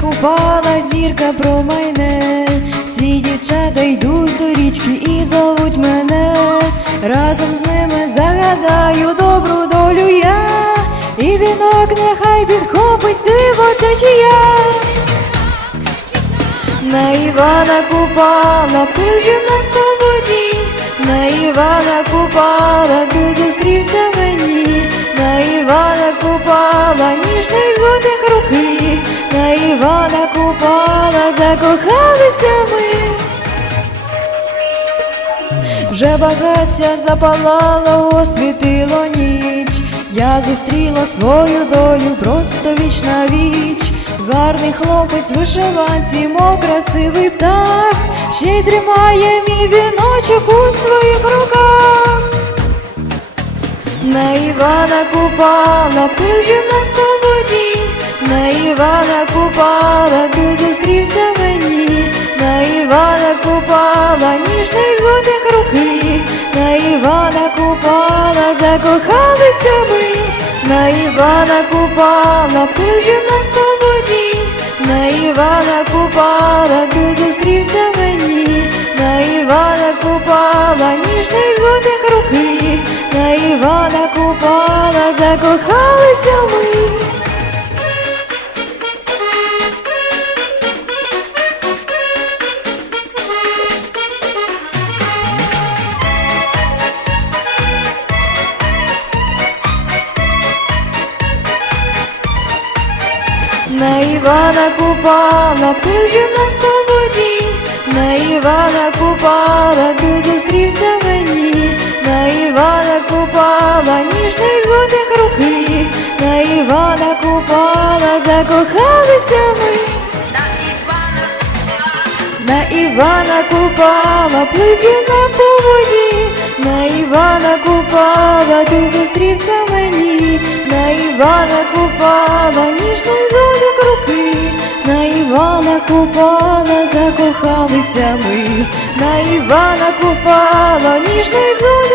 Купала зірка промайне, всі дівчата йдуть до річки і зовуть мене. Разом з ними загадаю добру долю я, і вінок нехай підхопить диво течія. На Івана Купала пильна по воді, на Івана Купала закохалися ми. Вже багаття запалало, освітило ніч. Я зустріла свою долю, просто віч на віч. Гарний хлопець вишиванці, мов красивий птах, ще й тримає мій віночок у своїх руках. На Івана Купала пильна по воді, на Івана Купала на Івана Купала пильна по воді, на Івана Купала ти зустрівся мені, на Івана Купала ніжний дотик руки, на Івана Купала закохалися ми. На Івана Купала пильна по воді, на Івана Купала ти зустрівся мені, на Івана Купала ніжний дотик руки, на Івана Купала закохалися ми. На Івана Купала пливіна по воді, на Івана Купала ти зустрівся мені, на Івана Купала ніжний долюк руки, на Івана Купала закохалися ми, на Івана Купала ніжний долюк